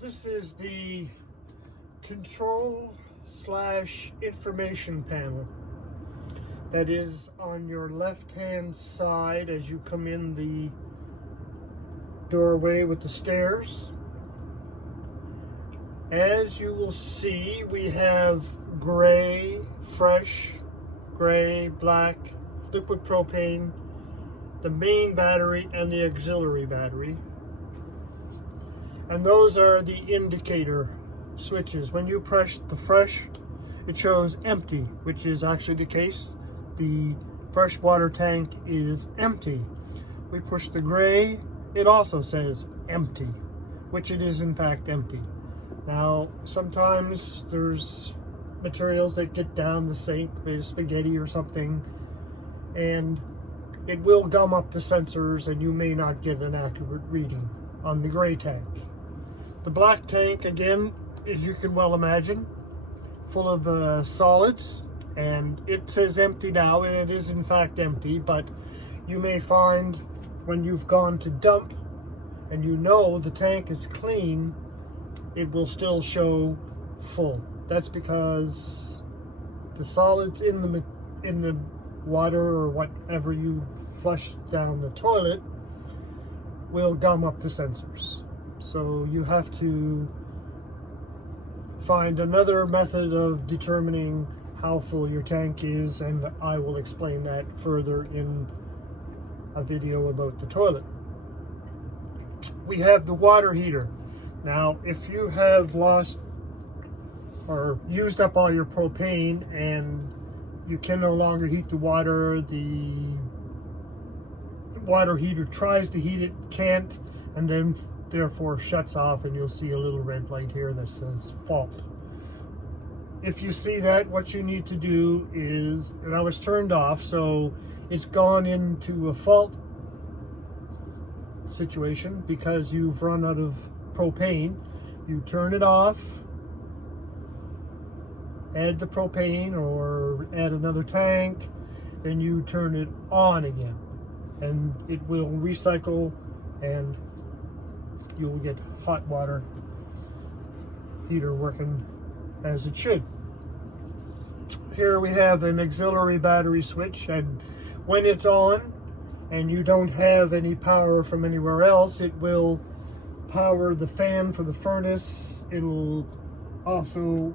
This is the control / information panel that is on your left hand side as you come in the doorway with the stairs. As you will see, we have gray, fresh, gray, black, liquid propane, the main battery, and the auxiliary battery. And those are the indicator switches. When you press the fresh, it shows empty, which is actually the case. The fresh water tank is empty. We push the gray, it also says empty, which it is in fact empty. Now, sometimes there's materials that get down the sink, maybe spaghetti or something, and it will gum up the sensors and you may not get an accurate reading on the gray tank. The black tank, again, as you can well imagine, full of solids, and it says empty now, and it is in fact empty, but you may find when you've gone to dump and you know the tank is clean, it will still show full. That's because the solids in the water or whatever you flush down the toilet will gum up the sensors. So you have to find another method of determining how full your tank is, and I will explain that further in a video about the toilet. We have the water heater. Now, if you have lost or used up all your propane and you can no longer heat the water heater tries to heat it, can't, and then therefore shuts off, and you'll see a little red light here that says fault. If you see that, what you need to do is, now it's turned off, so it's gone into a fault situation because you've run out of propane. You turn it off, add the propane or add another tank, then you turn it on again, and it will recycle and you'll get hot water heater working as it should. Here we have an auxiliary battery switch, and when it's on and you don't have any power from anywhere else, it will power the fan for the furnace. It'll also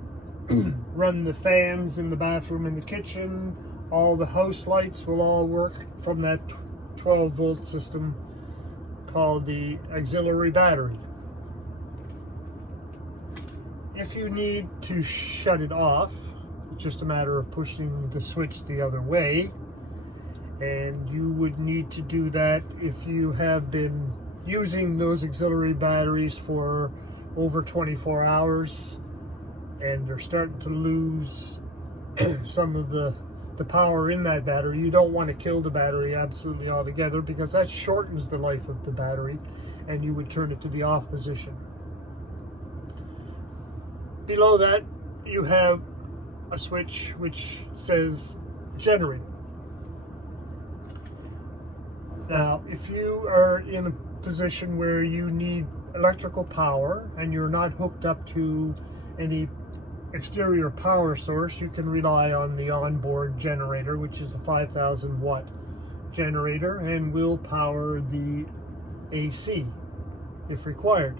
run the fans in the bathroom and the kitchen. All the house lights will all work from that 12-volt system called the auxiliary battery. If you need to shut it off, it's just a matter of pushing the switch the other way, and you would need to do that if you have been using those auxiliary batteries for over 24 hours and they're starting to lose some of the power in that battery. You don't want to kill the battery absolutely altogether, because that shortens the life of the battery, and you would turn it to the off position. Below that, you have a switch which says generator. Now, if you are in a position where you need electrical power and you're not hooked up to any exterior power source, you can rely on the onboard generator, which is a 5,000 watt generator and will power the AC if required.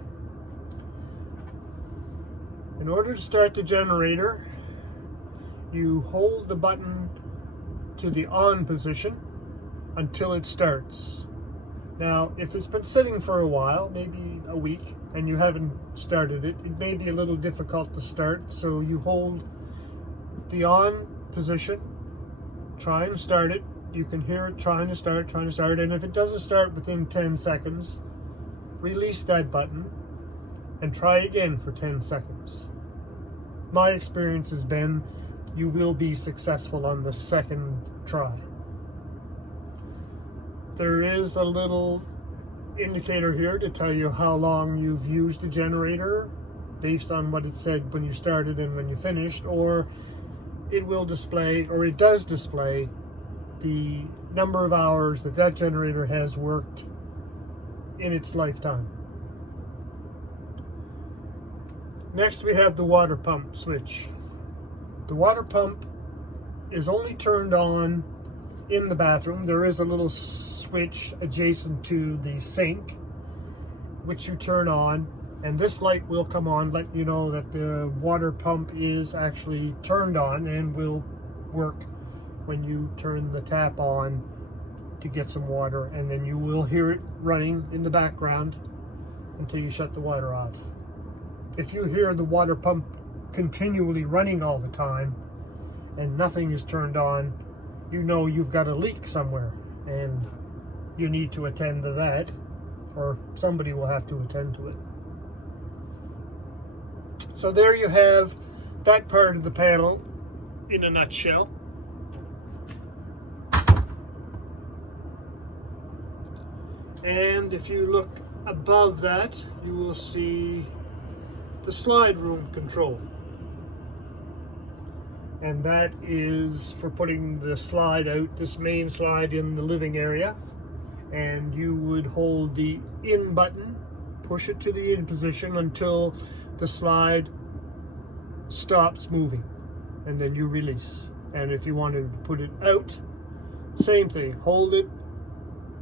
In order to start the generator, you hold the button to the on position until it starts. Now, if it's been sitting for a while, maybe a week, and you haven't started it, it may be a little difficult to start, so you hold the on position, try and start it. You can hear it trying to start, and if it doesn't start within 10 seconds, release that button and try again for 10 seconds. My experience has been you will be successful on the second try. There is a little indicator here to tell you how long you've used the generator based on what it said when you started and when you finished, or it will display, or it does display, the number of hours that that generator has worked in its lifetime. Next we have the water pump switch. The water pump is only turned on in the bathroom. There is a little switch adjacent to the sink which you turn on, and this light will come on, let you know that the water pump is actually turned on and will work when you turn the tap on to get some water, and then you will hear it running in the background until you shut the water off. If you hear the water pump continually running all the time and nothing is turned on, you know you've got a leak somewhere and you need to attend to that, or somebody will have to attend to it. So there you have that part of the panel in a nutshell. And if you look above that, you will see the slide room control. And that is for putting the slide out, this main slide, in the living area. And you would hold the in button, push it to the in position until the slide stops moving, and then you release. And if you wanted to put it out, same thing, hold it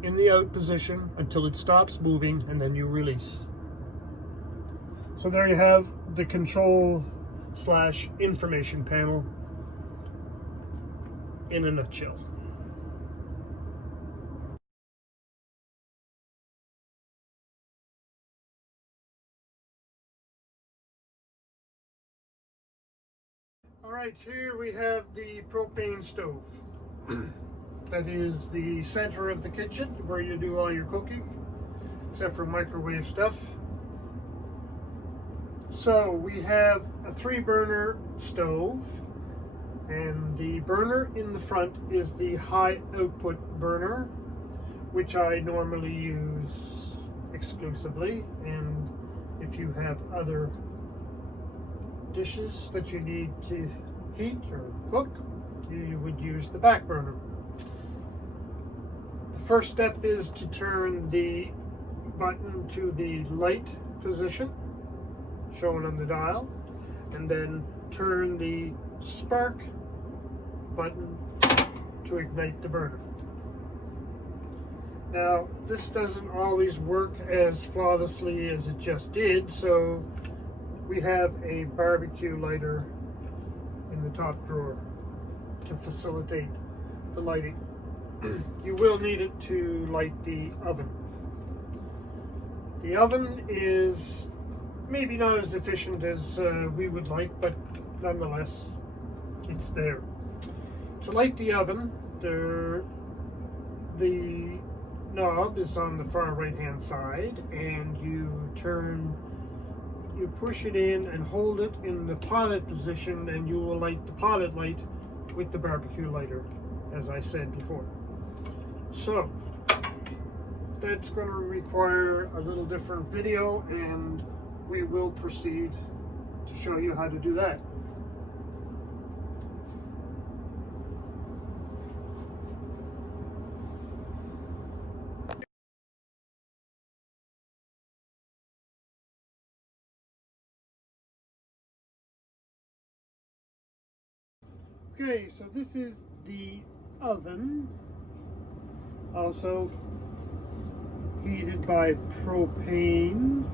in the out position until it stops moving, and then you release. So there you have the control / information panel in a nutshell. Alright, here we have the propane stove. That is the center of the kitchen where you do all your cooking, except for microwave stuff. So we have a 3-burner stove, and the burner in the front is the high output burner, which I normally use exclusively. And if you have other dishes that you need to heat or cook, you would use the back burner. The first step is to turn the button to the light position shown on the dial, and then turn the spark button to ignite the burner. Now, this doesn't always work as flawlessly as it just did, so we have a barbecue lighter in the top drawer to facilitate the lighting. You will need it to light the oven. The oven is maybe not as efficient as we would like, but nonetheless, it's there. To light the oven, the knob is on the far right hand side, and you push it in and hold it in the pilot position, and you will light the pilot light with the barbecue lighter, as I said before. So that's going to require a little different video, and we will proceed to show you how to do that. Okay, so this is the oven, also heated by propane,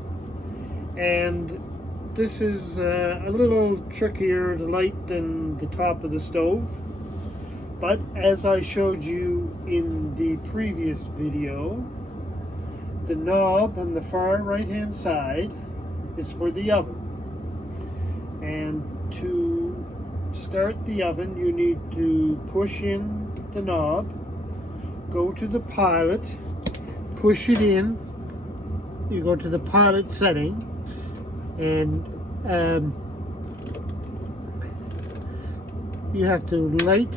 and this is a little trickier to light than the top of the stove, but as I showed you in the previous video, the knob on the far right hand side is for the oven, and to start the oven you need to push in the knob, go to the pilot, push it in, you go to the pilot setting, and you have to light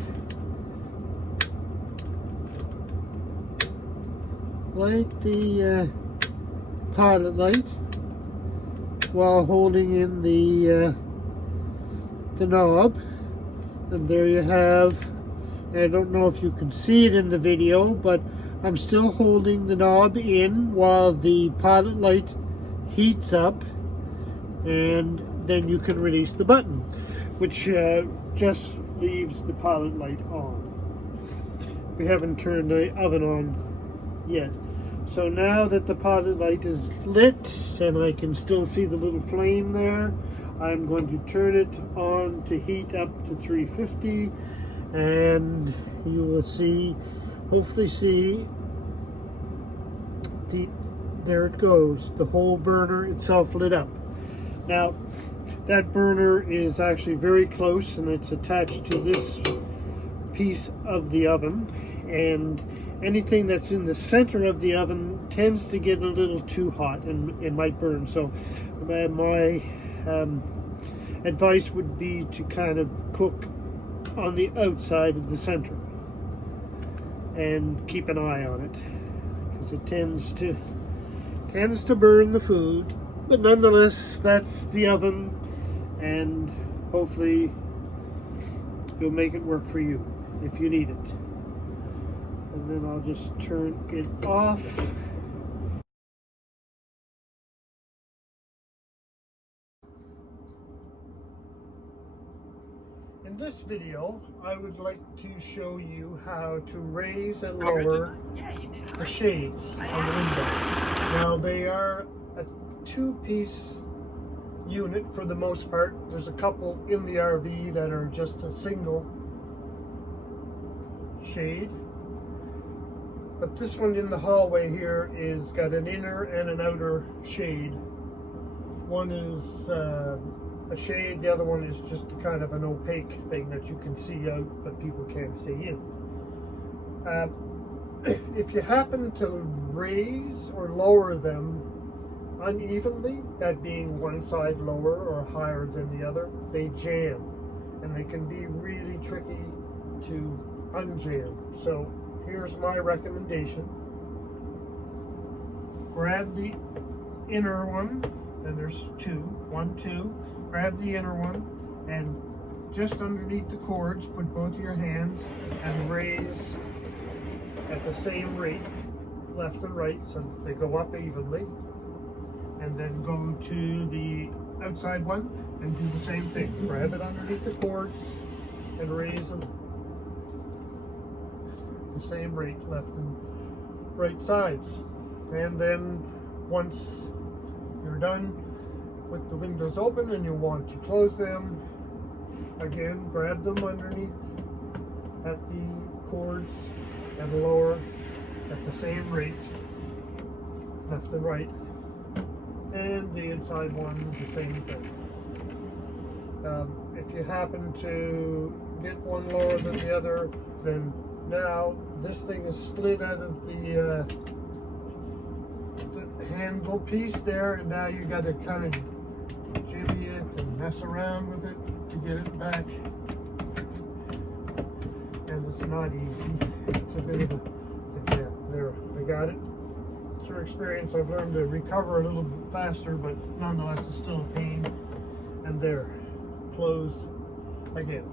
the pilot light while holding in the knob, and there you have. I don't know if you can see it in the video, but I'm still holding the knob in while the pilot light heats up, and then you can release the button, which just leaves the pilot light on. We haven't turned the oven on yet. So now that the pilot light is lit and I can still see the little flame there, I'm going to turn it on to heat up to 350, and you will see, hopefully see, there it goes, the whole burner itself lit up. Now that burner is actually very close and it's attached to this piece of the oven, and anything that's in the center of the oven tends to get a little too hot and it might burn. So my advice would be to kind of cook on the outside of the center and keep an eye on it, because it tends to burn the food. But nonetheless, that's the oven, and hopefully you'll make it work for you if you need it. And then I'll just turn it off. In this video, I would like to show you how to raise and lower the shades on the windows. Now they are a two-piece unit for the most part. There's a couple in the RV that are just a single shade. But this one in the hallway here is got an inner and an outer shade. One is a shade, the other one is just kind of an opaque thing that you can see out but people can't see in. If you happen to raise or lower them unevenly, that being one side lower or higher than the other, they jam, and they can be really tricky to unjam. So here's my recommendation. Grab the inner one, and there's two. Grab the inner one, and just underneath the cords, put both of your hands and raise at the same rate, left and right, so they go up evenly. And then go to the outside one and do the same thing. Grab it underneath the cords and raise them the same rate, left and right sides. And then once you're done with the windows open and you want to close them, again, grab them underneath at the cords and lower at the same rate, left and right. And the inside one, the same thing. If you happen to get one lower than the other, then now this thing is slid out of the handle piece there, and now you got to kind of jimmy it and mess around with it to get it back. And it's not easy. It's a bit of a, yeah, there, I got it. Through experience, I've learned to recover a little bit faster, but nonetheless, it's still a pain. And there, closed again.